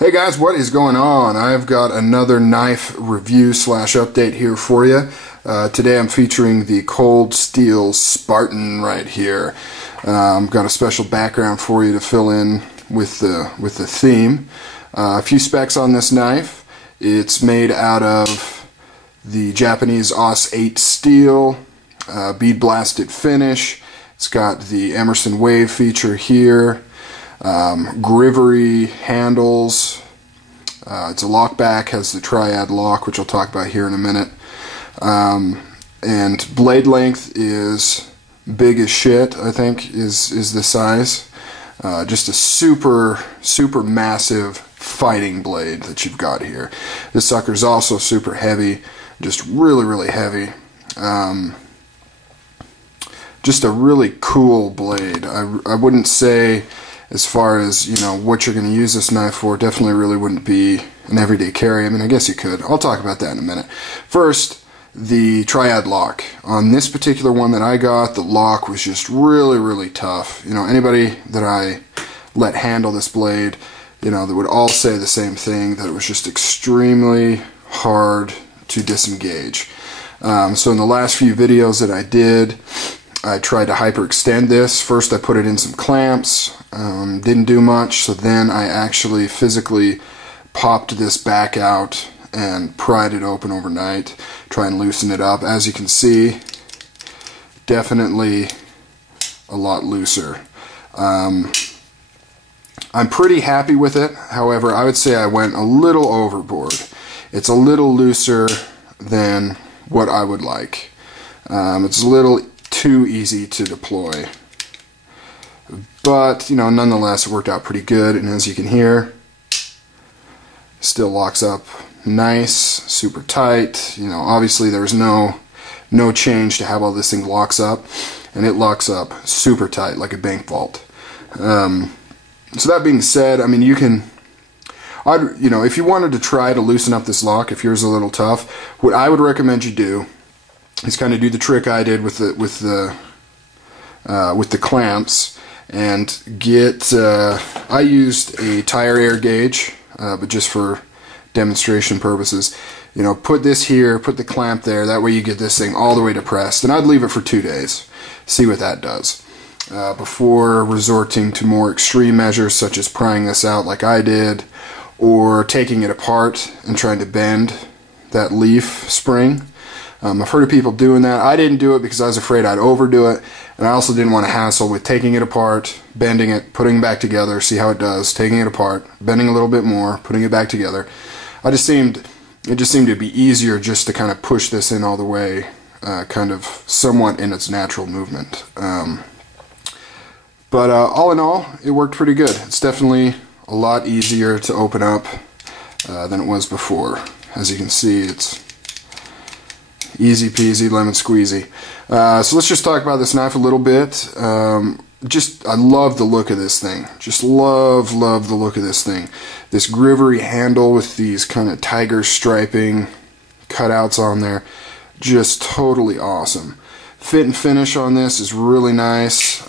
Hey guys, what is going on? I've got another knife review slash update here for you. Today I'm featuring the Cold Steel Spartan right here. Got a special background for you to fill in with the theme. A few specs on this knife. It's made out of the Japanese AUS 8 steel, bead blasted finish. It's got the Emerson wave feature here. Grivory handles. It's a lockback, has the Triad lock, which I'll talk about here in a minute. And blade length is big as shit, I think, is the size. Just a super massive fighting blade that you've got here. This sucker's also super heavy, just really heavy. Just a really cool blade. I wouldn't say, as far as, you know, what you're going to use this knife for, definitely really wouldn't be an everyday carry. I mean, I guess you could. I'll talk about that in a minute. First, the Triad lock. On this particular one that I got, the lock was just really tough. You know, anybody that I let handle this blade, you know, that would all say the same thing, that it was just extremely hard to disengage. So in the last few videos that I did, I tried to hyperextend this. First I put it in some clamps, didn't do much, so then I actually physically popped this back out and pried it open overnight, try and loosen it up. As you can see, definitely a lot looser. I'm pretty happy with it. However, I would say I went a little overboard. It's a little looser than what I would like. It's a little too easy to deploy, but you know, nonetheless it worked out pretty good, and as you can hear, still locks up nice, super tight. You know, obviously there was no change to how well this thing locks up, and it locks up super tight like a bank vault. So that being said, I mean, you know, if you wanted to try to loosen up this lock, if yours is a little tough, what I would recommend you do is kind of do the trick I did with the clamps, and get. I used a tire air gauge, but just for demonstration purposes. You know, put this here, put the clamp there. That way you get this thing all the way depressed, and I'd leave it for 2 days. See what that does before resorting to more extreme measures, such as prying this out like I did, or taking it apart and trying to bend that leaf spring. I've heard of people doing that. I didn't do it because I was afraid I'd overdo it, and I also didn't want to hassle with taking it apart, bending it, putting it back together, see how it does, taking it apart, bending a little bit more, putting it back together. It just seemed to be easier just to kind of push this in all the way, kind of somewhat in its natural movement. But all in all, it worked pretty good. It's definitely a lot easier to open up than it was before. As you can see, it's easy peasy, lemon squeezy. So let's just talk about this knife a little bit. I love the look of this thing. Just love the look of this thing. This Grivory handle with these kind of tiger striping cutouts on there. Just totally awesome. Fit and finish on this is really nice.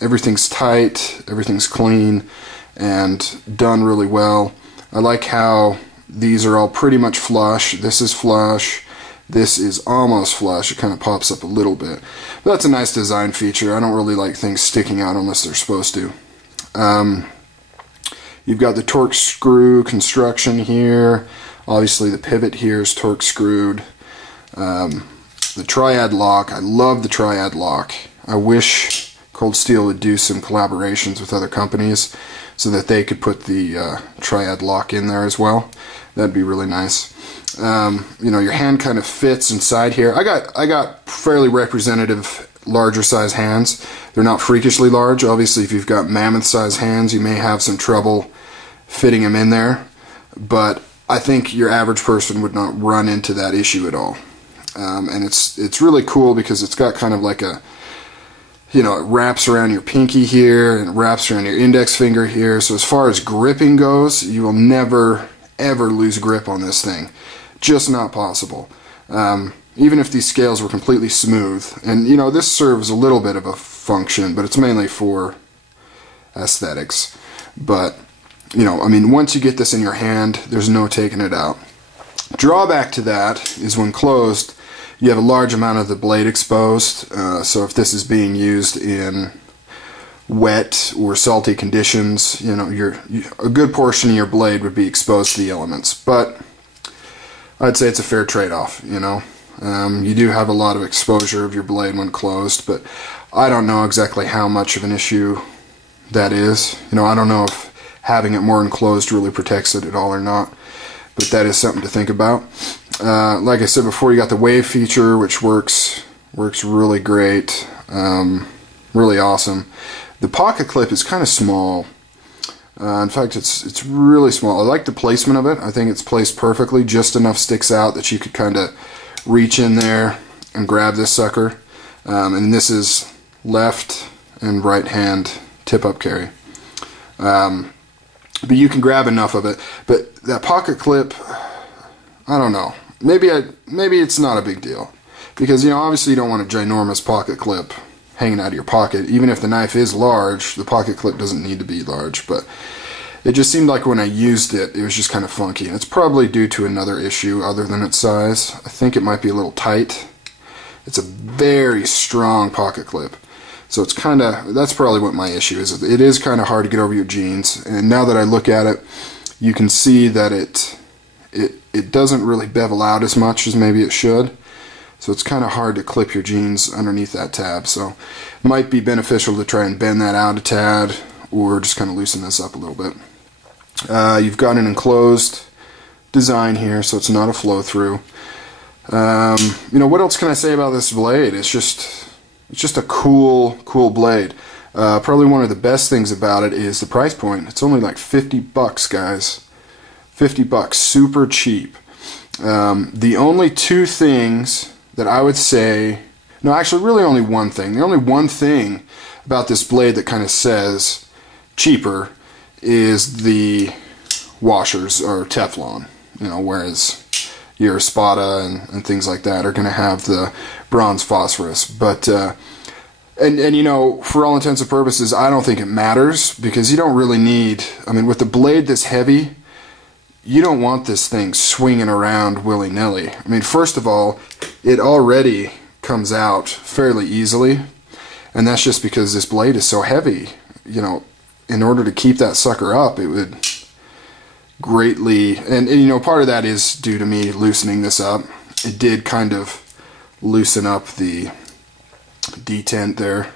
Everything's tight, everything's clean, and done really well. I like how these are all pretty much flush. This is flush. This is almost flush. It kind of pops up a little bit. But that's a nice design feature. I don't really like things sticking out unless they're supposed to. You've got the torque screw construction here. Obviously the pivot here is torque screwed. The Triad lock. I love the Triad lock. I wish Cold Steel would do some collaborations with other companies so that they could put the Triad lock in there as well. That'd be really nice. You know, your hand kind of fits inside here. I got fairly representative larger size hands. They're not freakishly large. Obviously, if you've got mammoth size hands, you may have some trouble fitting them in there, but I think your average person would not run into that issue at all. And it's really cool because it's got kind of like a, you know, it wraps around your pinky here and it wraps around your index finger here. So as far as gripping goes, you will never ever lose grip on this thing. Just not possible. Even if these scales were completely smooth, and you know, this serves a little bit of a function, but it's mainly for aesthetics. But you know, I mean, once you get this in your hand, there's no taking it out. Drawback to that is when closed, you have a large amount of the blade exposed. So if this is being used in wet or salty conditions, you know, a good portion of your blade would be exposed to the elements. But I'd say it's a fair trade-off, you know. You do have a lot of exposure of your blade when closed, but I don't know exactly how much of an issue that is. You know, I don't know if having it more enclosed really protects it at all or not, but that is something to think about. Like I said before, you got the wave feature, which works really great, really awesome. The pocket clip is kind of small. In fact, it's really small. I like the placement of it. I think it's placed perfectly. Just enough sticks out that you could kind of reach in there and grab this sucker. And this is left and right hand tip-up carry. But you can grab enough of it. But that pocket clip, I don't know. Maybe it's not a big deal. Because, you know, obviously you don't want a ginormous pocket clip hanging out of your pocket. Even if the knife is large, the pocket clip doesn't need to be large. But it just seemed like when I used it, it was just kind of funky. And it's probably due to another issue other than its size. I think it might be a little tight. It's a very strong pocket clip. So it's kind of, that's probably what my issue is. It is kind of hard to get over your jeans. And now that I look at it, you can see that it doesn't really bevel out as much as maybe it should. So it's kind of hard to clip your jeans underneath that tab. So it might be beneficial to try and bend that out a tad or just kind of loosen this up a little bit. You've got an enclosed design here, so it's not a flow through. You know, what else can I say about this blade? It's just a cool blade. Probably one of the best things about it is the price point. It's only like 50 bucks, guys. 50 bucks, super cheap. The only two things that I would say, no, actually really only one thing. The only one thing about this blade that kind of says cheaper is the washers are Teflon, you know, whereas your Spada and things like that are going to have the bronze phosphorus. But and you know, for all intents and purposes, I don't think it matters, because you don't really need, I mean, with the blade this heavy, you don't want this thing swinging around willy-nilly. I mean, first of all, it already comes out fairly easily, and that's just because this blade is so heavy. You know, in order to keep that sucker up, it would greatly, and you know, part of that is due to me loosening this up. It did kind of loosen up the detent there.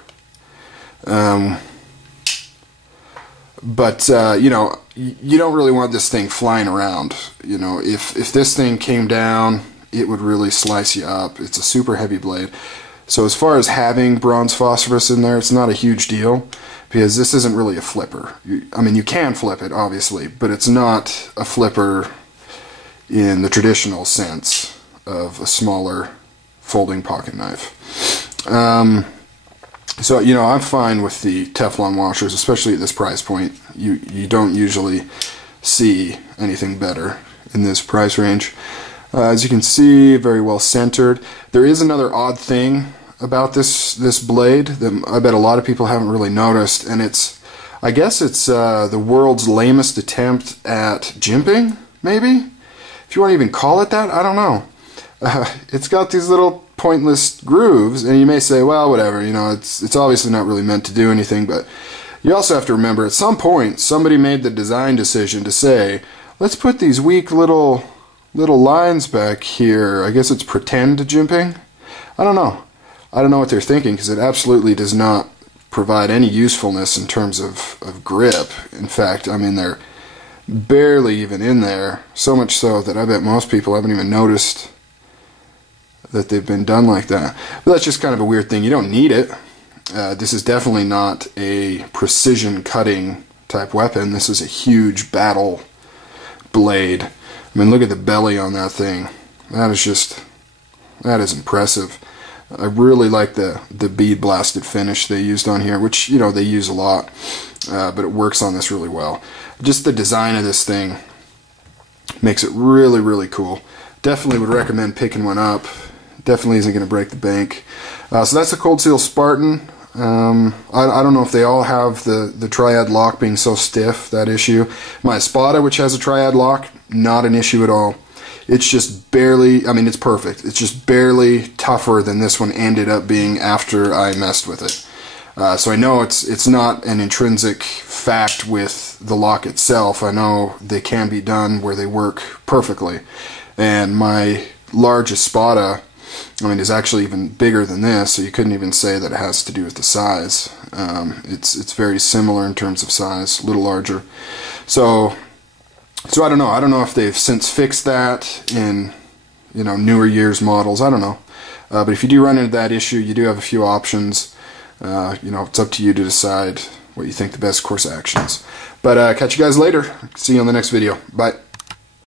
But you know, you don't really want this thing flying around. You know, if this thing came down, it would really slice you up. It's a super heavy blade. So as far as having bronze phosphorus in there, it's not a huge deal, because this isn't really a flipper. I mean, you can flip it, obviously, but it's not a flipper in the traditional sense of a smaller folding pocket knife. So, you know, I'm fine with the Teflon washers, especially at this price point. You don't usually see anything better in this price range. As you can see, very well centered. There is another odd thing about this blade that I bet a lot of people haven't really noticed, and I guess it's the world's lamest attempt at jimping, maybe? If you want to even call it that, I don't know. It's got these little pointless grooves, and you may say, well, whatever, you know, it's obviously not really meant to do anything, but you also have to remember, at some point, somebody made the design decision to say, let's put these weak little lines back here. I guess it's pretend jimping? I don't know. I don't know what they're thinking, because it absolutely does not provide any usefulness in terms of grip. In fact, I mean, they're barely even in there, so much so that I bet most people haven't even noticed that they've been done like that. But that's just kind of a weird thing. You don't need it. This is definitely not a precision cutting type weapon. This is a huge battle blade. I mean, look at the belly on that thing. That is impressive. I really like the bead blasted finish they used on here, which, you know, they use a lot, but it works on this really well. Just the design of this thing makes it really, really cool. Definitely would recommend picking one up. Definitely isn't going to break the bank. So that's the Cold Steel Spartan. I don't know if they all have the Triad lock being so stiff, that issue. My Spada, which has a Triad lock, not an issue at all. It's just barely, I mean, it's perfect. It's just barely tougher than this one ended up being after I messed with it. So I know it's not an intrinsic fact with the lock itself. I know they can be done where they work perfectly. And my largest Spada, I mean, is actually even bigger than this, so you couldn't even say that it has to do with the size. It's very similar in terms of size, a little larger. So I don't know. I don't know if they've since fixed that in, you know, newer years models. I don't know. But if you do run into that issue, you do have a few options. You know, it's up to you to decide what you think the best course of action is. But catch you guys later. See you on the next video. Bye.